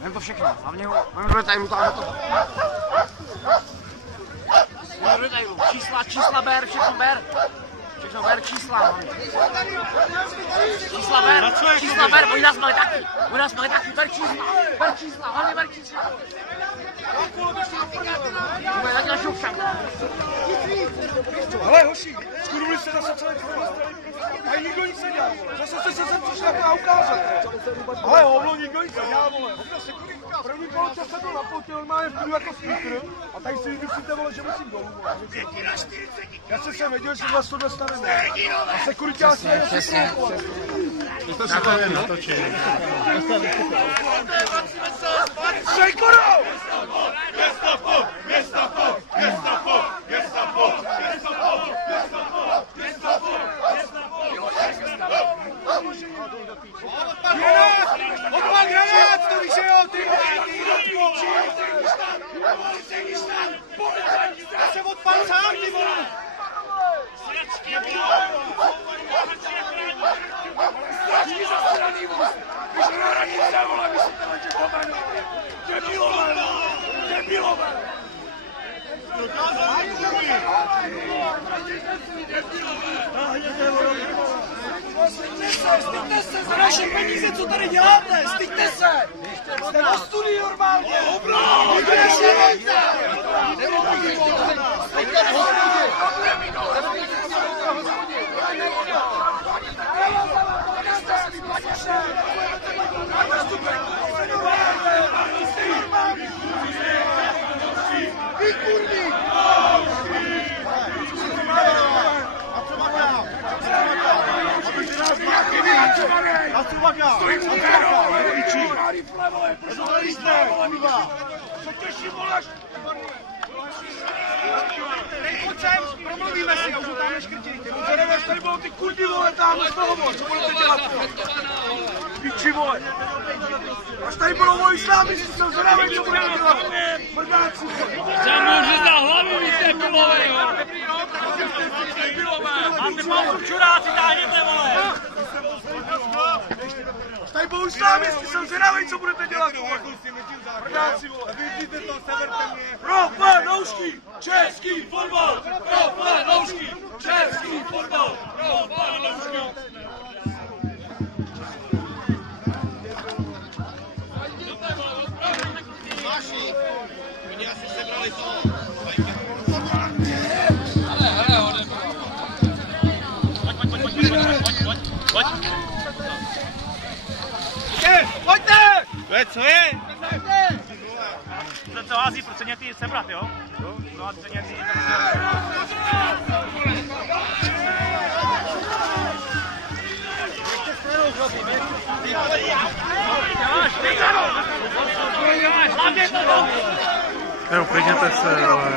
Vem to všechno, hlavně ho, vem do detailu, tam to. Vem do detailu, čísla ber, všechno ber. Všechno ber, čísla. Čísla ber, oni nás měli taky, ber čísla, hlavně ber čísla. Bude taky našou však. Hele hoši, skurvili jste zase celé a nikdo nic nedělal. Zase jste se sem přišli a ukázat. Hele hovno, nikdo nic nedělal, vole. První poločas jsem byl na plotě, normálně půjdu jako speaker a tady si vymyslíte, vole, že musím dolů, vole. Já jsem věděl, že vás to dostaneme. A sekuritář se přesně. To se to je natočení. Šejkonou! Odpal granát, to víš, jo, ty já jsem odpal sám, ty vole! Strašný zasraný, vole! Když na hranice, vole, my si to leče pomenu! Debilové! Styďte se za naše peníze, co tady děláte! Styďte se! Jste na studii normálně! Nikdo neštěvejte! Styďte na studii! Vy kurví! Promluvíme si, já už tam neškrtili. Až tady bylo ty kurdy, vole, tam z toho, co budete dělat? Piči, vole. Až tady bylo o islámisti, jsem zvědavý, co budete dělat. Brdáci. Jsem můžu za hlavu, vy jste pilové, jo? Máte pauzu čuráci, táhněte, vole. Až tady bylo islámisti, jsem zvědavý, co budete dělat. Brdáci, vole. Vidíte to, seberte mě. Profe, noušky, český fotbal. Profe, noušky, český fotbal. Profe, noušky. Máši, oni asi sebrali to. Pojď. Pojďte! Co je? To hází pro cenětý sebrat, jo? To hází cenětý. Jo, klidněte se, ale...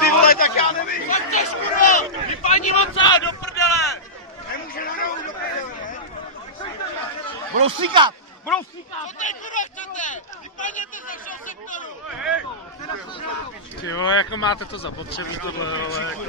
Ty vole, tak já nevím. Pojďte, škurvo! Vypadni moca, do prdele! Nemůže na nohu do prdele. Budou stříkat! Co tady kurva chcete? Vypadněte ze všeho sektoru! Jo, jako máte to zapotřebí, tohle, ale jako...